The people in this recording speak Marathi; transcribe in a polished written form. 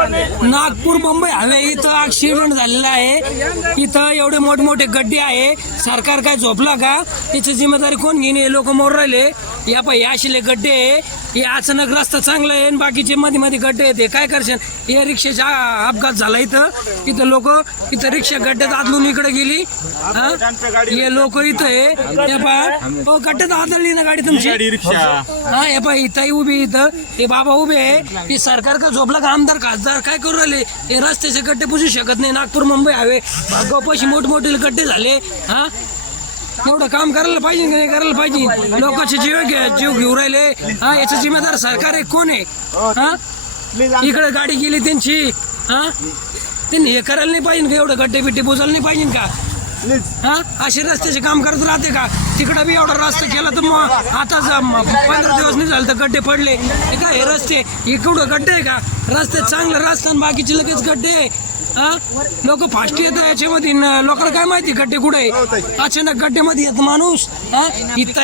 नागपूर मुंबई हवे इथं ऍक्सिडेंट झालेला आहे। इथं एवढे मोठमोठे गड्डे आहे, सरकार काय झोपला का? याची जिम्मेदारी कोण घेणे? लोक मोर राहिले या पाय अशिले गड्डे आहे, हे अचानक रस्ता चांगला आहे बाकीचे मध्ये मध्ये गड्डे आहेत, काय करशाल? हे रिक्षाचा अपघात झाला इथं लोक इथं रिक्षा गड्ड्यात आदलून इकडे गेली। हे लोक इथं आहे गड्ड्यात आदळली ना गाडी तुमची हा हे पाय इथं उभी इथं हे बाबा उभे आहे। हे सरकार का झोपला का? आमदार खासदार काय करू राहिले? हे रस्त्याचे गड्डे पुसू शकत नाही। नागपूर मुंबई हवे भागापाशी मोठमोठे गड्डे झाले। हा एवढं काम करायला पाहिजे की नाही करायला पाहिजे? लोकांचे जीव घेऊ राहिले हा, याचा जिम्मेदार सरकार आहे कोण आहे? हा इकडे गाडी गेली त्यांची हा, त्यांनी हे करायला नाही पाहिजे का? एवढं गड्डे बिड्डे बुजायला नाही पाहिजे का? हा असे रस्त्याचे काम करत राहते का? तिकडं बी एवढा रस्ता केला तर मग आता 15 दिवस नाही झालं तर गड्डे पडले काय? हे रस्ते हे कुठं गड्डे आहे का? रस्ते चांगलं रस्ता बाकीचे लगेच गड्डे हा, लोक फास्ट येतात याच्यामध्ये लोकांना काय माहिती गड्डे कुठे? अचानक गड्डे मध्ये येत माणूस हा इथं